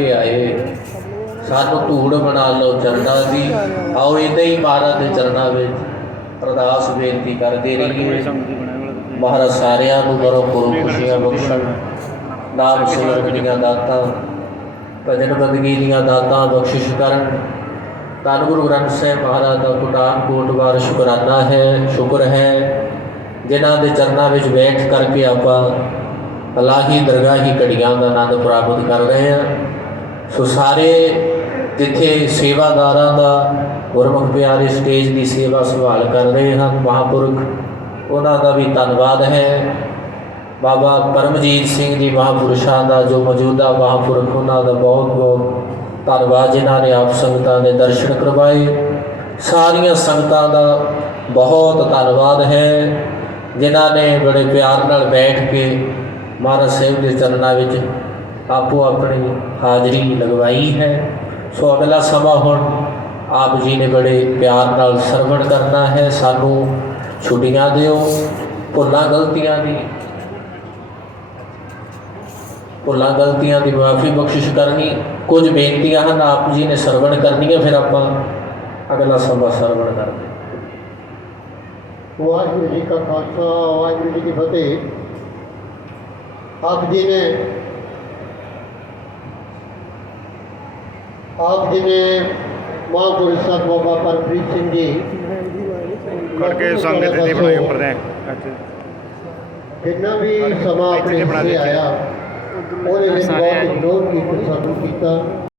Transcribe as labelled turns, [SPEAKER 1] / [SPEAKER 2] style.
[SPEAKER 1] ਕੇ ਆਏ। ਸਾਨੂੰ ਧੂੜ ਬਣਾ
[SPEAKER 2] ਲਓ ਚਰਨਾਂ ਦੀ। ਆਓ ਇਦਾਂ ਹੀ ਮਹਾਰਾਜ ਦੇ ਚਰਨਾਂ ਵਿੱਚ ਅਰਦਾਸ ਬੇਨਤੀ ਕਰਦੇ ਰਹੀਏ। ਮਹਾਰਾਜ ਸਾਰਿਆਂ ਨੂੰ ਕਰੋ ਕਰੋ ਖੁਸ਼ੀਆਂ ਬਖਸ਼ਣ। ਨਾਮ ਸਿਮਰਨ ਦੀਆਂ ਦਾਤਾਂ, ਭਜਨ ਬੰਦਗੀ ਦੀਆਂ ਦਾਤਾਂ ਬਖਸ਼ਿਸ਼ ਕਰਨ। ਧੰਨ ਗੁਰੂ ਗ੍ਰੰਥ ਸਾਹਿਬ ਮਹਾਰਾਜ ਦਾ ਕੋਟਾਨ ਕੋਟ ਵਾਰ ਸ਼ੁਕਰਾਨਾ ਹੈ, ਸ਼ੁਕਰ ਹੈ। ਜਿਨ੍ਹਾਂ ਦੇ ਚਰਨਾਂ ਵਿੱਚ ਬੈਠ ਕਰਕੇ ਆਪਾਂ ਅਲਾਹੀ ਦਰਗਾਹੀ ਕੜੀਆਂ ਦਾ ਆਨੰਦ ਪ੍ਰਾਪਤ ਕਰ ਰਹੇ ਹਾਂ। ਸੋ ਸਾਰੇ ਜਿੱਥੇ ਸੇਵਾਦਾਰਾਂ ਦਾ ਗੁਰਮੁਖ ਪਿਆਰੇ ਸਟੇਜ ਦੀ ਸੇਵਾ ਸੰਭਾਲ ਕਰ ਰਹੇ ਹਨ, ਮਹਾਪੁਰਖ, ਉਹਨਾਂ ਦਾ ਵੀ ਧੰਨਵਾਦ ਹੈ। ਬਾਬਾ ਪਰਮਜੀਤ ਸਿੰਘ ਜੀ ਮਹਾਪੁਰਸ਼ਾਂ ਦਾ ਜੋ ਮੌਜੂਦਾ ਮਹਾਪੁਰਖ, ਉਹਨਾਂ ਦਾ ਬਹੁਤ ਬਹੁਤ ਧੰਨਵਾਦ, ਜਿਨ੍ਹਾਂ ਨੇ ਆਪ ਸੰਗਤਾਂ ਦੇ ਦਰਸ਼ਨ ਕਰਵਾਏ। ਸਾਰੀਆਂ ਸੰਗਤਾਂ ਦਾ ਬਹੁਤ ਧੰਨਵਾਦ ਹੈ, ਜਿਨ੍ਹਾਂ ਨੇ ਬੜੇ ਪਿਆਰ ਨਾਲ ਬੈਠ ਕੇ ਮਹਾਰਾਜ ਸਾਹਿਬ ਦੇ ਚਰਨਾਂ ਵਿੱਚ ਆਪੋ ਆਪਣੀ ਹਾਜ਼ਰੀ ਲਗਵਾਈ ਹੈ ਸੋ ਅਗਲਾ ਸਮਾਂ ਹੁਣ ਆਪ ਜੀ ਨੇ ਬੜੇ ਪਿਆਰ ਨਾਲ ਸਰਵਣ ਕਰਨਾ ਹੈ ਸਾਨੂੰ ਛੁੱਟੀਆਂ ਦਿਓ ਭੁੱਲਾਂ ਗਲਤੀਆਂ ਦੀ ਭੁੱਲਾਂ ਗਲਤੀਆਂ ਦੀ ਮਾਫੀ ਬਖਸ਼ਿਸ਼ ਕਰਨੀ ਕੁਝ ਬੇਨਤੀਆਂ ਹਨ ਆਪ ਜੀ ਨੇ ਸਰਵਣ ਕਰਨੀਆਂ ਫਿਰ ਆਪਾਂ ਅਗਲਾ ਸਮਾਂ ਸਰਵਣ ਕਰਦੇ
[SPEAKER 3] ਵਾਹਿਗੁਰੂ ਜੀ ਕਾ ਖਾਲਸਾ ਵਾਹਿਗੁਰੂ ਜੀ ਕੀ ਫਤਿਹ ਆਪ ਜੀ ਨੇ ਆਪ ਜੀ ਨੇ ਮਹਾਂਪੁਰਸ਼ ਸਾਹਿਬ ਬਾਬਾ ਪਰਮਪ੍ਰੀਤ ਸਿੰਘ ਜੀ।
[SPEAKER 4] ਕਰਕੇ ਸੰਗਤ ਦੀ ਬਣਾਈ ਉੱਪਰ ਦੇ
[SPEAKER 3] ਜਿੰਨਾ ਵੀ ਸਮਾਂ ਆਪਣੇ। ਆਇਆ ਉਹਦੇ ਵਿੱਚ ਬਹੁਤ ਲੋਕ ਕੀਤਾ ਸਾਨੂੰ ਕੀਤਾ।